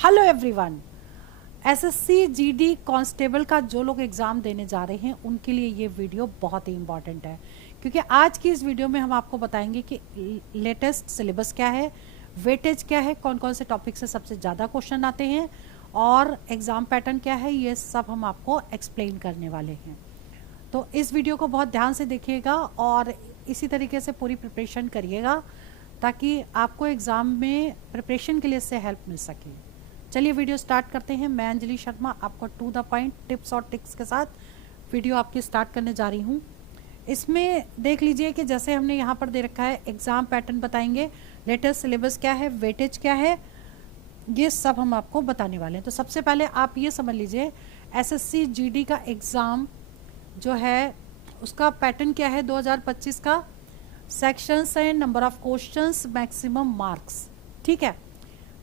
Hello everyone. SSC GD constable का जो लोग एग्ज़ाम देने जा रहे हैं उनके लिए ये वीडियो बहुत ही इम्पॉर्टेंट है, क्योंकि आज की इस वीडियो में हम आपको बताएंगे कि लेटेस्ट सिलेबस क्या है, वेटेज क्या है, कौन कौन से टॉपिक से सबसे ज़्यादा क्वेश्चन आते हैं और एग्ज़ाम पैटर्न क्या है, ये सब हम आपको एक्सप्लेन करने वाले हैं। तो इस वीडियो को बहुत ध्यान से देखिएगा और इसी तरीके से पूरी प्रिपरेशन करिएगा ताकि आपको एग्ज़ाम में प्रिपरेशन के लिए इससे हेल्प मिल सके। चलिए वीडियो स्टार्ट करते हैं। मैं अंजलि शर्मा आपको टू द पॉइंट टिप्स और ट्रिक्स के साथ वीडियो आपकी स्टार्ट करने जा रही हूँ। इसमें देख लीजिए कि जैसे हमने यहाँ पर दे रखा है, एग्ज़ाम पैटर्न बताएंगे, लेटेस्ट सिलेबस क्या है, वेटेज क्या है, ये सब हम आपको बताने वाले हैं। तो सबसे पहले आप ये समझ लीजिए एसएससी जीडी का एग्ज़ाम जो है उसका पैटर्न क्या है 2025 का। सेक्शंस हैं, number of questions, maximum marks. ठीक है,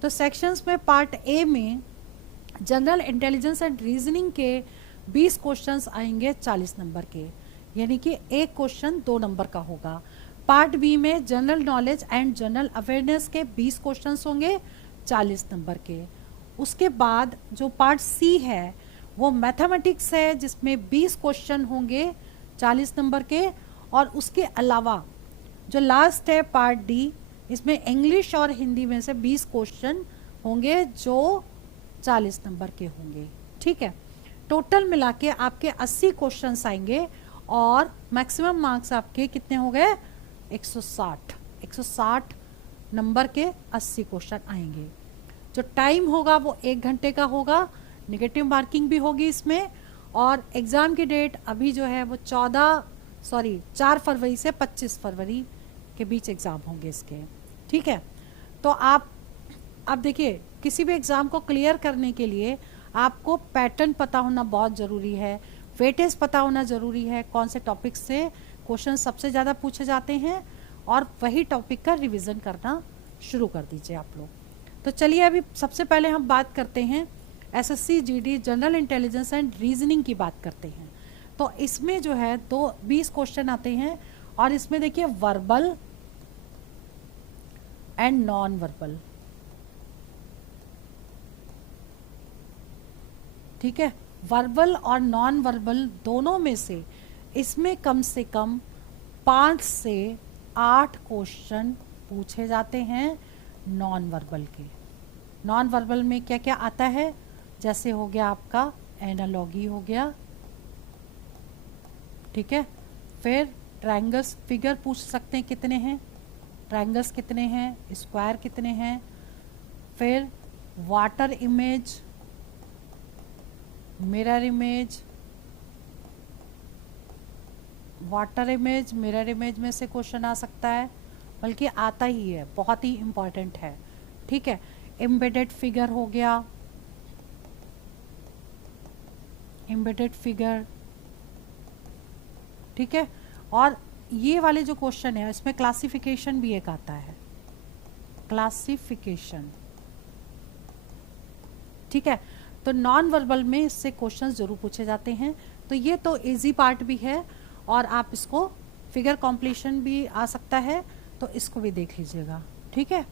तो सेक्शंस में पार्ट ए में जनरल इंटेलिजेंस एंड रीजनिंग के 20 क्वेश्चंस आएंगे 40 नंबर के, यानी कि एक क्वेश्चन 2 नंबर का होगा। पार्ट बी में general knowledge and general awareness के 20 क्वेश्चंस होंगे 40 नंबर के। उसके बाद जो पार्ट सी है वो मैथमेटिक्स है, जिसमें 20 क्वेश्चन होंगे 40 नंबर के। और उसके अलावा जो लास्ट है पार्ट डी, इसमें इंग्लिश और हिंदी में से 20 क्वेश्चन होंगे जो 40 नंबर के होंगे। ठीक है, टोटल मिला के आपके 80 क्वेश्चंस आएंगे और मैक्सिमम मार्क्स आपके कितने हो गए 160 नंबर के 80 क्वेश्चन आएंगे। जो टाइम होगा वो 1 घंटे का होगा, नेगेटिव मार्किंग भी होगी इसमें। और एग्ज़ाम की डेट अभी जो है वो 4 फरवरी से 25 फरवरी के बीच एग्ज़ाम होंगे इसके। ठीक है, तो आप देखिए किसी भी एग्ज़ाम को क्लियर करने के लिए आपको पैटर्न पता होना बहुत ज़रूरी है, वेटेज पता होना ज़रूरी है, कौन से टॉपिक से क्वेश्चन सबसे ज़्यादा पूछे जाते हैं, और वही टॉपिक का रिवीजन करना शुरू कर दीजिए आप लोग। तो चलिए अभी सबसे पहले हम बात करते हैं SSC GD general intelligence and reasoning की बात करते हैं। तो इसमें जो है 20 क्वेश्चन आते हैं और इसमें देखिए वर्बल एंड नॉन वर्बल। ठीक है, वर्बल और नॉन वर्बल दोनों में से इसमें कम से कम 5 से 8 क्वेश्चन पूछे जाते हैं नॉन वर्बल के। नॉन वर्बल में क्या क्या आता है, जैसे हो गया आपका एनालॉगी हो गया, ठीक है, फिर ट्रायंगल्स, फिगर पूछ सकते हैं कितने हैं, ट्रायंगल्स कितने हैं, स्क्वायर कितने हैं, फिर water image, mirror image. Water image, mirror image में से क्वेश्चन आ सकता है, बल्कि आता ही है, बहुत ही इम्पॉर्टेंट है। ठीक है, एम्बेडेड फिगर हो गया, एम्बेडेड फिगर। ठीक है, और ये वाले जो क्वेश्चन है इसमें क्लासिफिकेशन भी एक आता है, क्लासिफिकेशन। ठीक है, तो नॉन वर्बल में इससे क्वेश्चंस जरूर पूछे जाते हैं। तो ये तो इजी पार्ट भी है और आप इसको फिगर कॉम्प्लीशन भी आ सकता है, तो इसको भी देख लीजिएगा। ठीक है,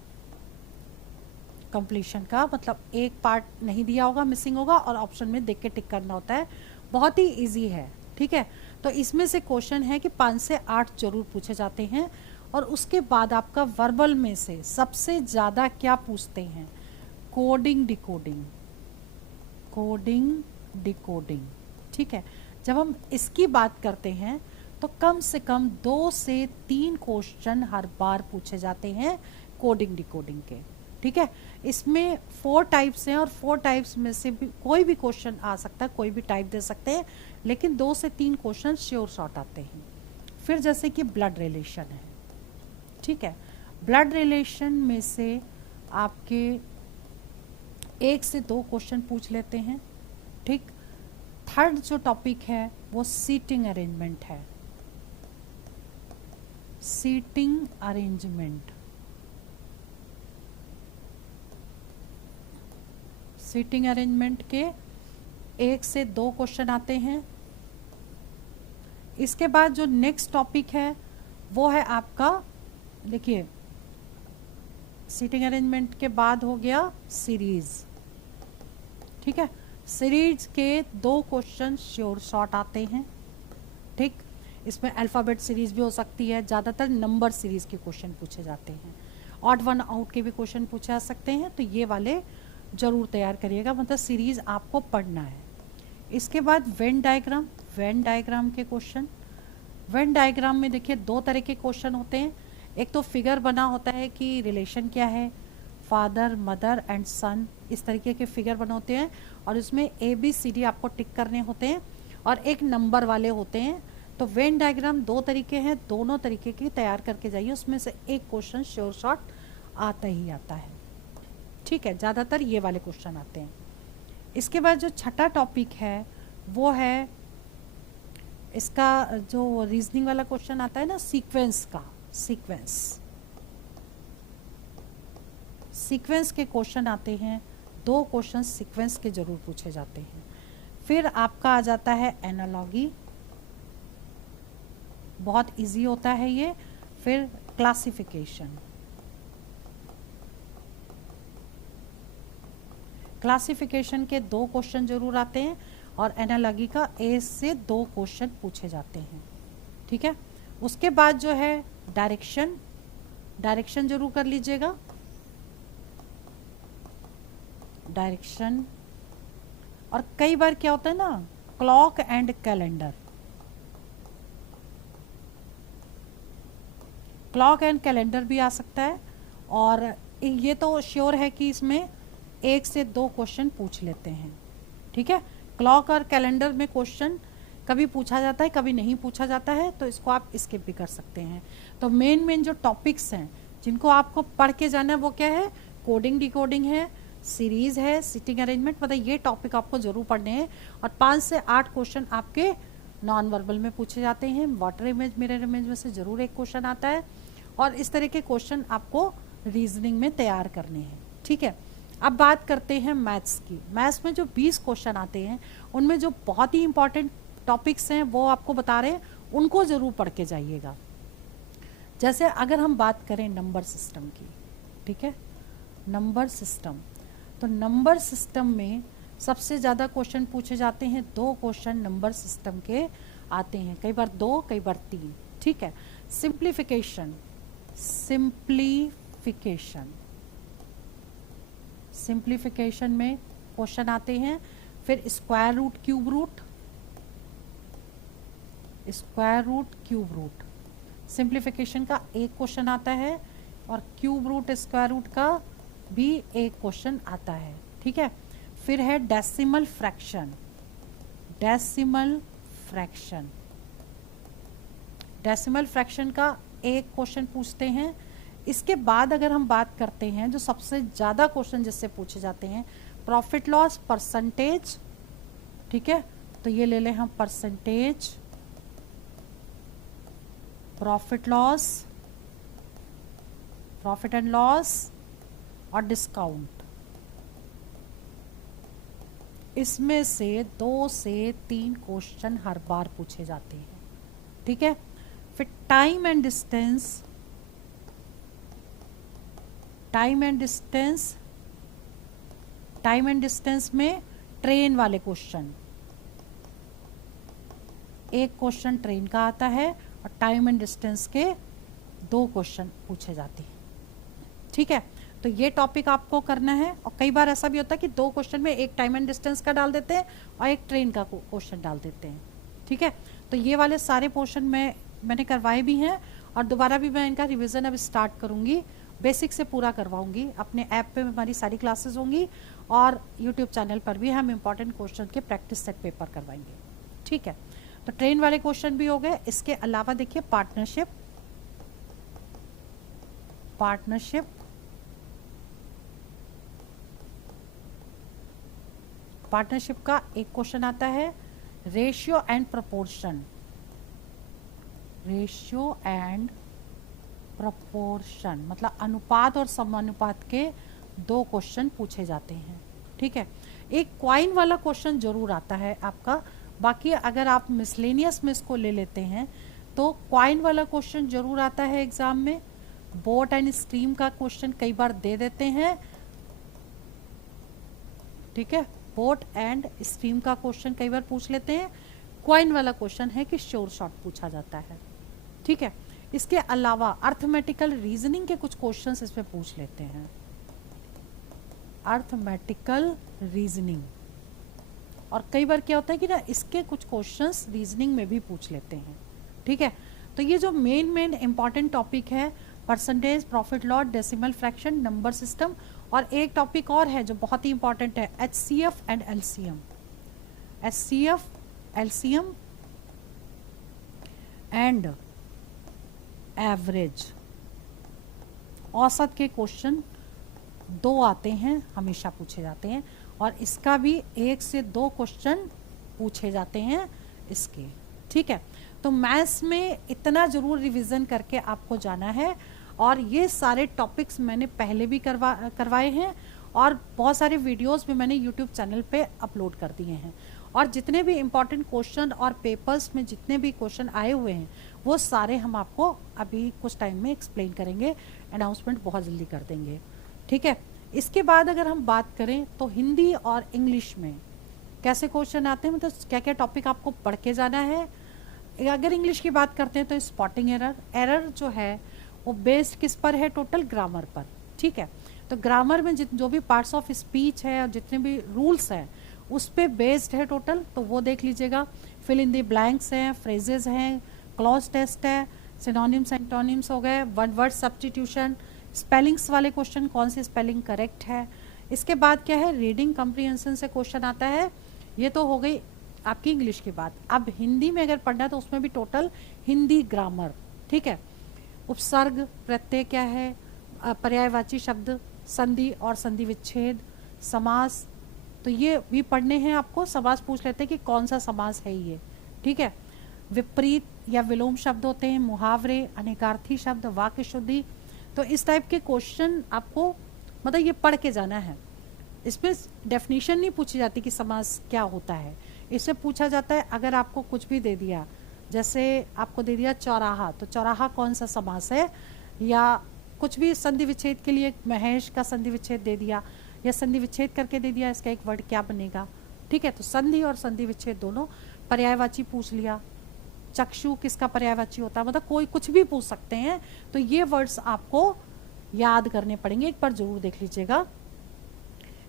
कंप्लीशन का मतलब एक पार्ट नहीं दिया होगा, मिसिंग होगा और ऑप्शन में देख के टिक करना होता है, बहुत ही इजी है। ठीक है, तो इसमें से क्वेश्चन है कि 5 से 8 जरूर पूछे जाते हैं। और उसके बाद आपका वर्बल में से सबसे ज़्यादा क्या पूछते हैं, कोडिंग डिकोडिंग, कोडिंग डिकोडिंग। ठीक है, जब हम इसकी बात करते हैं तो कम से कम 2 से 3 क्वेश्चन हर बार पूछे जाते हैं कोडिंग डिकोडिंग के। ठीक है, इसमें 4 टाइप्स हैं और 4 टाइप्स में से भी कोई भी क्वेश्चन आ सकता है, कोई भी टाइप दे सकते हैं, लेकिन 2 से 3 क्वेश्चन श्योर शॉट आते हैं। फिर जैसे कि ब्लड रिलेशन है। ठीक है, ब्लड रिलेशन में से आपके 1 से 2 क्वेश्चन पूछ लेते हैं। ठीक, थर्ड जो टॉपिक है वो सीटिंग अरेंजमेंट है, सीटिंग अरेंजमेंट। सीटिंग अरेंजमेंट के 1 से 2 क्वेश्चन आते हैं। इसके बाद जो नेक्स्ट टॉपिक है वो है आपका, देखिए सीटिंग अरेंजमेंट के बाद हो गया सीरीज, ठीक है। सीरीज के 2 क्वेश्चन श्योर शॉर्ट आते हैं, ठीक। इसमें अल्फ़ाबेट सीरीज भी हो सकती है, ज़्यादातर नंबर सीरीज के क्वेश्चन पूछे जाते हैं, ऑड वन आउट के भी क्वेश्चन पूछे जा सकते हैं, तो ये वाले ज़रूर तैयार करिएगा, मतलब सीरीज आपको पढ़ना है। इसके बाद वेन डायग्राम, वेन डायग्राम के क्वेश्चन। वेन डायग्राम में देखिए 2 तरह के क्वेश्चन होते हैं। एक तो फिगर बना होता है कि रिलेशन क्या है, फादर मदर एंड सन, इस तरीके के फिगर बने होते हैं, और उसमें ABCD आपको टिक करने होते हैं, और एक नंबर वाले होते हैं। तो वेन डायग्राम 2 तरीके हैं, दोनों तरीके की तैयार करके जाइए, उसमें से एक क्वेश्चन श्योर शॉर्ट आता ही आता है, ठीक है। ज़्यादातर ये वाले क्वेश्चन आते हैं। इसके बाद जो छठा टॉपिक है वो है इसका जो रीजनिंग वाला क्वेश्चन आता है ना, सीक्वेंस का, सीक्वेंस के क्वेश्चन आते हैं। 2 क्वेश्चन सीक्वेंस के जरूर पूछे जाते हैं। फिर आपका आ जाता है एनालॉगी, बहुत इजी होता है ये। फिर क्लासिफिकेशन, क्लासिफिकेशन के 2 क्वेश्चन जरूर आते हैं, और एनालॉगी का 1 से 2 क्वेश्चन पूछे जाते हैं, ठीक है। उसके बाद जो है डायरेक्शन, डायरेक्शन जरूर कर लीजिएगा, डायरेक्शन। और कई बार क्या होता है ना, clock and calendar, clock and calendar भी आ सकता है, और ये तो श्योर है कि इसमें 1 से 2 क्वेश्चन पूछ लेते हैं, ठीक है। क्लॉक और कैलेंडर में क्वेश्चन कभी पूछा जाता है, कभी नहीं पूछा जाता है, तो इसको आप स्किप भी कर सकते हैं। तो मेन जो टॉपिक्स हैं जिनको आपको पढ़ के जाना है वो क्या है, कोडिंग डिकोडिंग है, सीरीज है, सिटिंग अरेंजमेंट, मतलब ये टॉपिक आपको जरूर पढ़ने हैं। और 5 से 8 क्वेश्चन आपके नॉन वर्बल में पूछे जाते हैं, वाटर इमेज मिरर इमेज में से जरूर एक क्वेश्चन आता है, और इस तरह के क्वेश्चन आपको रीजनिंग में तैयार करने हैं, ठीक है। अब बात करते हैं मैथ्स की। मैथ्स में जो 20 क्वेश्चन आते हैं उनमें जो बहुत ही इंपॉर्टेंट टॉपिक्स हैं वो आपको बता रहे हैं, उनको ज़रूर पढ़ के जाइएगा। जैसे अगर हम बात करें नंबर सिस्टम की, ठीक है, नंबर सिस्टम, तो नंबर सिस्टम में सबसे ज़्यादा क्वेश्चन पूछे जाते हैं, 2 क्वेश्चन नंबर सिस्टम के आते हैं, कई बार 2 कई बार 3, ठीक है। सिंप्लीफिकेशन, सिंप्लीफिकेशन में क्वेश्चन आते हैं। फिर square root cube root, square root cube root, simplification का एक क्वेश्चन आता है, और क्यूब रूट स्क्वायर रूट का भी एक क्वेश्चन आता है, ठीक है। फिर है decimal fraction, decimal fraction, decimal fraction का एक क्वेश्चन पूछते हैं। इसके बाद अगर हम बात करते हैं जो सबसे ज़्यादा क्वेश्चन जिससे पूछे जाते हैं, प्रॉफिट लॉस, परसेंटेज, ठीक है, तो ये ले लें हम percentage, profit loss, profit and loss, और डिस्काउंट। इसमें से 2 से 3 क्वेश्चन हर बार पूछे जाते हैं, ठीक है। फिर time and distance, time and distance, time and distance में ट्रेन वाले क्वेश्चन, एक क्वेश्चन ट्रेन का आता है, और टाइम एंड डिस्टेंस के 2 क्वेश्चन पूछे जाते हैं, ठीक है। तो ये टॉपिक आपको करना है। और कई बार ऐसा भी होता है कि 2 क्वेश्चन में एक टाइम एंड डिस्टेंस का डाल देते हैं और एक ट्रेन का क्वेश्चन डाल देते हैं, ठीक है। तो ये वाले सारे पोर्शन मैंने करवाए भी हैं, और दोबारा भी मैं इनका रिवीजन अब स्टार्ट करूँगी, बेसिक से पूरा करवाऊंगी। अपने ऐप पे हमारी सारी क्लासेस होंगी, और यूट्यूब चैनल पर भी हम इंपॉर्टेंट क्वेश्चन के प्रैक्टिस सेट पेपर करवाएंगे, ठीक है। तो ट्रेन वाले क्वेश्चन भी हो गए। इसके अलावा देखिए पार्टनरशिप, पार्टनरशिप, पार्टनरशिप का एक क्वेश्चन आता है। Ratio and proportion, ratio and proportion मतलब अनुपात और समानुपात के 2 क्वेश्चन पूछे जाते हैं, ठीक है। एक क्वाइन वाला क्वेश्चन जरूर आता है आपका। बाकी अगर आप मिसलेनियस में इसको ले लेते हैं तो क्वाइन वाला क्वेश्चन जरूर आता है एग्जाम में। बोट एंड स्ट्रीम का क्वेश्चन कई बार दे देते हैं, ठीक है। बोट एंड स्ट्रीम का क्वेश्चन कई बार पूछ लेते हैं। कॉइन वाला क्वेश्चन है कि श्योर शॉर्ट पूछा जाता है, ठीक है। इसके अलावा अर्थमेटिकल रीजनिंग के कुछ क्वेश्चंस इसमें पूछ लेते हैं, अर्थमेटिकल रीजनिंग। और कई बार क्या होता है कि ना इसके कुछ क्वेश्चंस रीजनिंग में भी पूछ लेते हैं, ठीक है। तो ये जो मेन इंपॉर्टेंट टॉपिक है, percentage, profit loss, decimal fraction, number system, और एक टॉपिक और है जो बहुत ही इंपॉर्टेंट है, HCF and LCM। HCF, LCM and average, औसत के क्वेश्चन 2 आते हैं, हमेशा पूछे जाते हैं, और इसका भी 1 से 2 क्वेश्चन पूछे जाते हैं इसके, ठीक है। तो मैथ्स में इतना जरूर रिवीजन करके आपको जाना है। और ये सारे टॉपिक्स मैंने पहले भी करवाए हैं, और बहुत सारे वीडियोस भी मैंने यूट्यूब चैनल पे अपलोड कर दिए हैं। और जितने भी इम्पॉर्टेंट क्वेश्चन और पेपर्स में जितने भी क्वेश्चन आए हुए हैं वो सारे हम आपको अभी कुछ टाइम में एक्सप्लेन करेंगे, अनाउंसमेंट बहुत जल्दी कर देंगे, ठीक है। इसके बाद अगर हम बात करें तो हिंदी और इंग्लिश में कैसे क्वेश्चन आते हैं, मतलब क्या क्या टॉपिक आपको पढ़ के जाना है। अगर इंग्लिश की बात करते हैं तो स्पॉटिंग एरर जो है वो बेस्ड किस पर है, टोटल ग्रामर पर, ठीक है। तो ग्रामर में जो भी पार्ट्स ऑफ स्पीच है और जितने भी रूल्स हैं उस पे बेस्ड है टोटल, तो वो देख लीजिएगा। फिल इन द ब्लैंक्स हैं, फ्रेजेस हैं, क्लॉज टेस्ट है, सिनोनिम्स एंटोनिम्स हो गए, वन वर्ड सब्स्टिट्यूशन, स्पेलिंग्स वाले क्वेश्चन, कौन सी स्पेलिंग करेक्ट है। इसके बाद क्या है, रीडिंग कम्प्रीहेंशन से क्वेश्चन आता है। ये तो हो गई आपकी इंग्लिश की बात। अब हिंदी में अगर पढ़ना है तो उसमें भी टोटल हिंदी ग्रामर, ठीक है। उपसर्ग, प्रत्यय क्या है, पर्यायवाची शब्द, संधि और संधि विच्छेद, समास, तो ये भी पढ़ने हैं आपको। समास पूछ लेते हैं कि कौन सा समास है ये, ठीक है। विपरीत या विलोम शब्द होते हैं, मुहावरे, अनेकार्थी शब्द, वाक्य शुद्धि, तो इस टाइप के क्वेश्चन आपको मतलब ये पढ़ के जाना है। इसमें डेफिनेशन नहीं पूछी जाती कि समास क्या होता है, इससे पूछा जाता है अगर आपको कुछ भी दे दिया, जैसे आपको दे दिया चौराहा, तो चौराहा कौन सा समास है, या कुछ भी संधि विच्छेद के लिए महेश का संधि विच्छेद दे दिया या संधि विच्छेद करके दे दिया, इसका एक वर्ड क्या बनेगा, ठीक है। तो संधि और संधि विच्छेद दोनों, पर्यायवाची पूछ लिया, चक्षु किसका पर्यायवाची होता है, मतलब कोई कुछ भी पूछ सकते हैं। तो ये वर्ड्स आपको याद करने पड़ेंगे, एक बार जरूर देख लीजिएगा।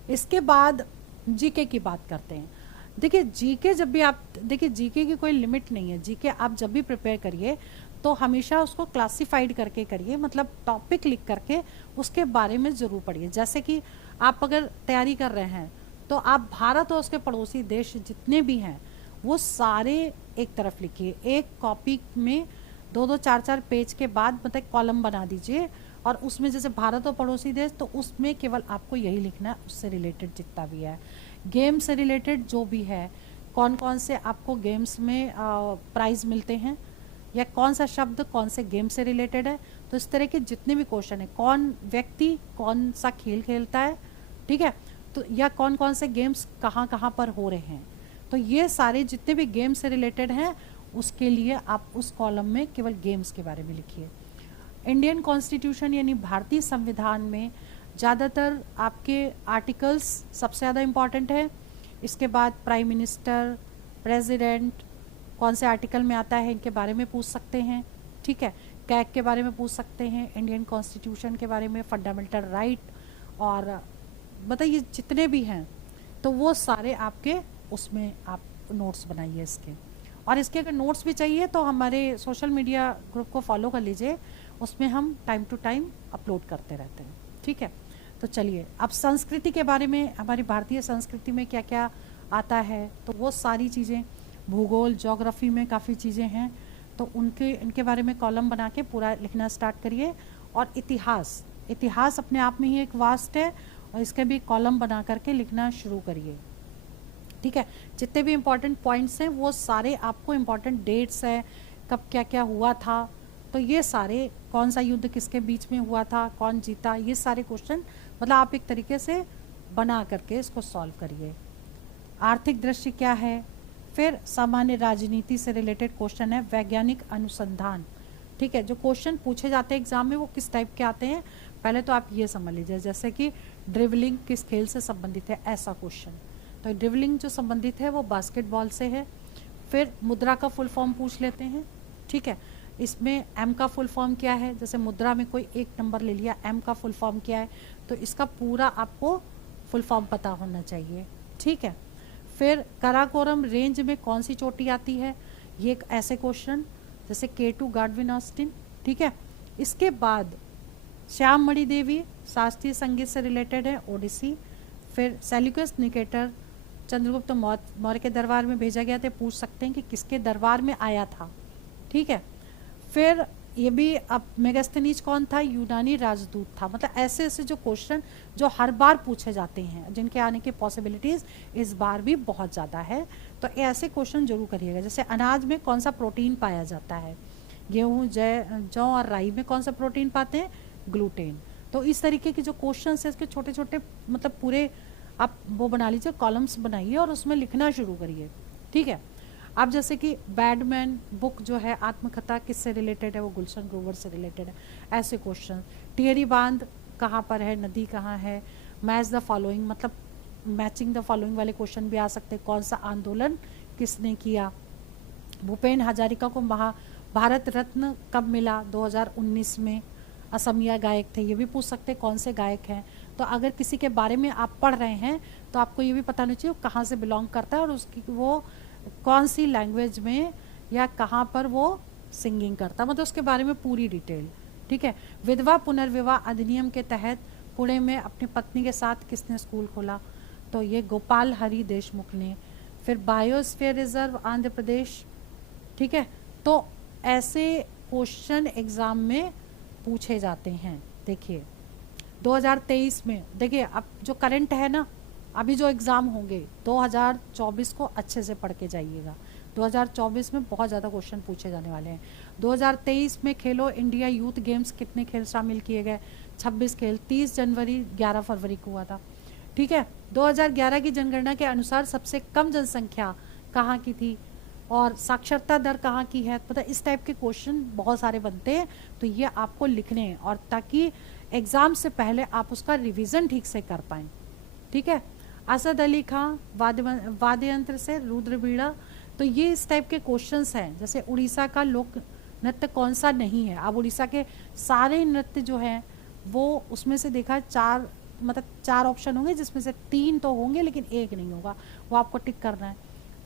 इसके बाद जीके की बात करते हैं। देखिए जीके जब भी आप देखिए, जीके की कोई लिमिट नहीं है। जीके आप जब भी प्रिपेयर करिए तो हमेशा उसको क्लासिफाइड करके करिए, मतलब टॉपिक लिख करके उसके बारे में जरूर पढ़िए। जैसे कि आप अगर तैयारी कर रहे हैं तो आप भारत और उसके पड़ोसी देश जितने भी हैं वो सारे एक तरफ लिखिए, एक कॉपी में 2-2, 4-4 पेज के बाद मतलब कॉलम बना दीजिए, और उसमें जैसे भारत और पड़ोसी देश, तो उसमें केवल आपको यही लिखना है, उससे रिलेटेड जितना भी है। गेम से रिलेटेड जो भी है, कौन कौन से आपको गेम्स में प्राइज मिलते हैं, या कौन सा शब्द कौन से गेम से रिलेटेड है, तो इस तरह के जितने भी क्वेश्चन है, कौन व्यक्ति कौन सा खेल खेलता है, ठीक है, तो या कौन कौन से गेम्स कहाँ कहाँ पर हो रहे हैं, तो ये सारे जितने भी गेम से रिलेटेड हैं उसके लिए आप उस कॉलम में केवल गेम्स के बारे में लिखिए। इंडियन कॉन्स्टिट्यूशन यानी भारतीय संविधान में ज़्यादातर आपके आर्टिकल्स सबसे ज़्यादा इम्पॉर्टेंट है। इसके बाद प्राइम मिनिस्टर, प्रेसिडेंट कौन से आर्टिकल में आता है इनके बारे में पूछ सकते हैं, ठीक है। कैग के बारे में पूछ सकते हैं, इंडियन कॉन्स्टिट्यूशन के बारे में, फंडामेंटल राइट, और मतलब ये जितने भी हैं तो वो सारे आपके उसमें आप नोट्स बनाइए इसके। और इसके अगर नोट्स भी चाहिए तो हमारे सोशल मीडिया ग्रुप को फॉलो कर लीजिए, उसमें हम टाइम टू टाइम अपलोड करते रहते हैं, ठीक है। तो चलिए अब संस्कृति के बारे में, हमारी भारतीय संस्कृति में क्या क्या आता है, तो वो सारी चीज़ें, भूगोल, ज्योग्राफी में काफ़ी चीज़ें हैं, तो इनके बारे में कॉलम बना के पूरा लिखना स्टार्ट करिए। और इतिहास अपने आप में ही एक वास्ट है, और इसके भी कॉलम बना करके लिखना शुरू करिए, ठीक है। जितने भी इम्पोर्टेंट पॉइंट्स हैं वो सारे आपको, इम्पोर्टेंट डेट्स है, कब क्या क्या हुआ था, तो ये सारे, कौन सा युद्ध किसके बीच में हुआ था, कौन जीता, ये सारे क्वेश्चन मतलब आप एक तरीके से बना करके इसको सॉल्व करिए। आर्थिक दृष्टि क्या है, फिर सामान्य राजनीति से रिलेटेड क्वेश्चन है, वैज्ञानिक अनुसंधान, ठीक है। जो क्वेश्चन पूछे जाते हैं एग्जाम में वो किस टाइप के आते हैं पहले तो आप ये समझ लीजिए, जैसे कि ड्रिवलिंग किस खेल से संबंधित है, ऐसा क्वेश्चन, तो ड्रिबलिंग जो संबंधित है वो बास्केटबॉल से है। फिर मुद्रा का फुल फॉर्म पूछ लेते हैं, ठीक है। इसमें एम का फुल फॉर्म क्या है, जैसे मुद्रा में कोई एक नंबर ले लिया, एम का फुल फॉर्म क्या है, तो इसका पूरा आपको फुल फॉर्म पता होना चाहिए, ठीक है। फिर काराकोरम रेंज में कौन सी चोटी आती है, ये एक ऐसे क्वेश्चन जैसे K2 गार्डविन ऑस्टिन, ठीक है। इसके बाद श्याम मणि देवी शास्त्रीय संगीत से रिलेटेड है, ओडिसी। फिर सेल्यूकस निकेटर चंद्रगुप्त मौर्य के दरबार में भेजा गया था, पूछ सकते हैं कि किसके दरबार में आया था, ठीक है। फिर ये भी, अब मेगास्थनीज कौन था, यूनानी राजदूत था। मतलब ऐसे ऐसे जो क्वेश्चन जो हर बार पूछे जाते हैं, जिनके आने की पॉसिबिलिटीज इस बार भी बहुत ज़्यादा है, तो ऐसे क्वेश्चन जरूर करिएगा। जैसे अनाज में कौन सा प्रोटीन पाया जाता है, गेहूँ जौ और राई में कौन सा प्रोटीन पाते हैं, ग्लूटेन। तो इस तरीके के जो क्वेश्चन है इसके छोटे छोटे मतलब पूरे आप वो बना लीजिए, कॉलम्स बनाइए और उसमें लिखना शुरू करिए, ठीक है। अब जैसे कि बैडमैन बुक जो है, आत्मकथा किससे रिलेटेड है, वो गुलशन ग्रोवर से रिलेटेड है, ऐसे क्वेश्चन। टिहरी बांध कहाँ पर है, नदी कहाँ है, मैच द फॉलोइंग मतलब मैचिंग द फॉलोइंग वाले क्वेश्चन भी आ सकते हैं। कौन सा आंदोलन किसने किया, भूपेन हजारिका को भारत रत्न कब मिला, 2019 में, असमिया गायक थे, ये भी पूछ सकते हैं कौन से गायक हैं। तो अगर किसी के बारे में आप पढ़ रहे हैं तो आपको ये भी पता होना चाहिए कहाँ से बिलोंग करता है और उसकी वो कौन सी लैंग्वेज में या कहाँ पर वो सिंगिंग करता है, मतलब उसके बारे में पूरी डिटेल, ठीक है। विधवा पुनर्विवाह अधिनियम के तहत पुणे में अपनी पत्नी के साथ किसने स्कूल खोला, तो ये गोपाल हरि देशमुख ने। फिर बायोस्फीयर रिजर्व आंध्र प्रदेश, ठीक है। तो ऐसे क्वेश्चन एग्जाम में पूछे जाते हैं। देखिए 2023 में, देखिए अब जो करंट है ना, अभी जो एग्ज़ाम होंगे 2024 को अच्छे से पढ़ के जाइएगा। 2024 में बहुत ज़्यादा क्वेश्चन पूछे जाने वाले हैं। 2023 में खेलो इंडिया यूथ गेम्स कितने खेल शामिल किए गए, 26 खेल, 30 जनवरी 11 फरवरी को हुआ था, ठीक है। 2011 की जनगणना के अनुसार सबसे कम जनसंख्या कहाँ की थी और साक्षरता दर कहाँ की है, मतलब इस टाइप के क्वेश्चन बहुत सारे बनते हैं। तो ये आपको लिखने हैं और ताकि एग्ज़ाम से पहले आप उसका रिवीजन ठीक से कर पाएँ, ठीक है। असद अली खां वाद्य यंत्र से रुद्र बीड़ा, तो ये इस टाइप के क्वेश्चंस हैं। जैसे उड़ीसा का लोक नृत्य कौन सा नहीं है, अब उड़ीसा के सारे नृत्य जो हैं वो उसमें से देखा चार, मतलब 4 ऑप्शन होंगे जिसमें से 3 तो होंगे लेकिन एक नहीं होगा, वो आपको टिक करना है।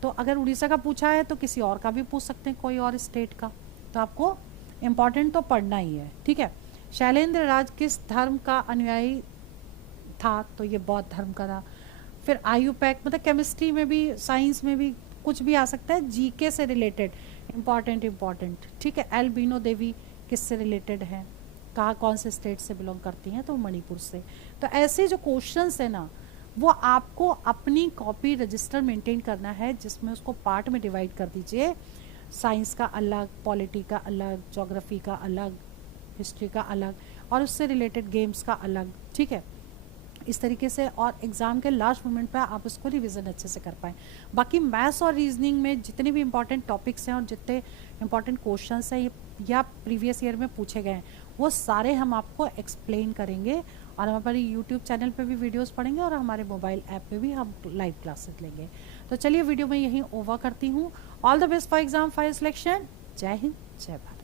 तो अगर उड़ीसा का पूछा है तो किसी और का भी पूछ सकते हैं, कोई और स्टेट का, तो आपको इम्पॉर्टेंट तो पढ़ना ही है, ठीक है। शैलेंद्र राज किस धर्म का अनुयायी था, तो ये बौद्ध धर्म का था। फिर आयुपैक मतलब केमिस्ट्री में भी साइंस में भी कुछ भी आ सकता है, जीके से रिलेटेड इम्पॉर्टेंट, ठीक है। एल्बिनो देवी किससे रिलेटेड है, कहाँ कौन से स्टेट से बिलोंग करती हैं, तो मणिपुर से। तो ऐसे जो क्वेश्चंस है ना वो आपको अपनी कॉपी रजिस्टर मेंटेन करना है, जिसमें उसको पार्ट में डिवाइड कर दीजिए। साइंस का अलग, पॉलिटी का अलग, ज्योग्राफी का अलग, हिस्ट्री का अलग और उससे रिलेटेड गेम्स का अलग, ठीक है। इस तरीके से और एग्ज़ाम के लास्ट मोमेंट पे आप उसको रिवीजन अच्छे से कर पाएँ। बाकी मैथ्स और रीजनिंग में जितने भी इंपॉर्टेंट टॉपिक्स हैं और जितने इंपॉर्टेंट क्वेश्चंस हैं ये या प्रीवियस ईयर में पूछे गए हैं वो सारे हम आपको एक्सप्लेन करेंगे और हम हमारे यूट्यूब चैनल पे भी वीडियोस पढ़ेंगे और हमारे मोबाइल ऐप पे भी हम लाइव क्लासेस लेंगे। तो चलिए वीडियो में यहीं ओवर करती हूँ। All the best for exam for selection. जय हिंद, जय भारत।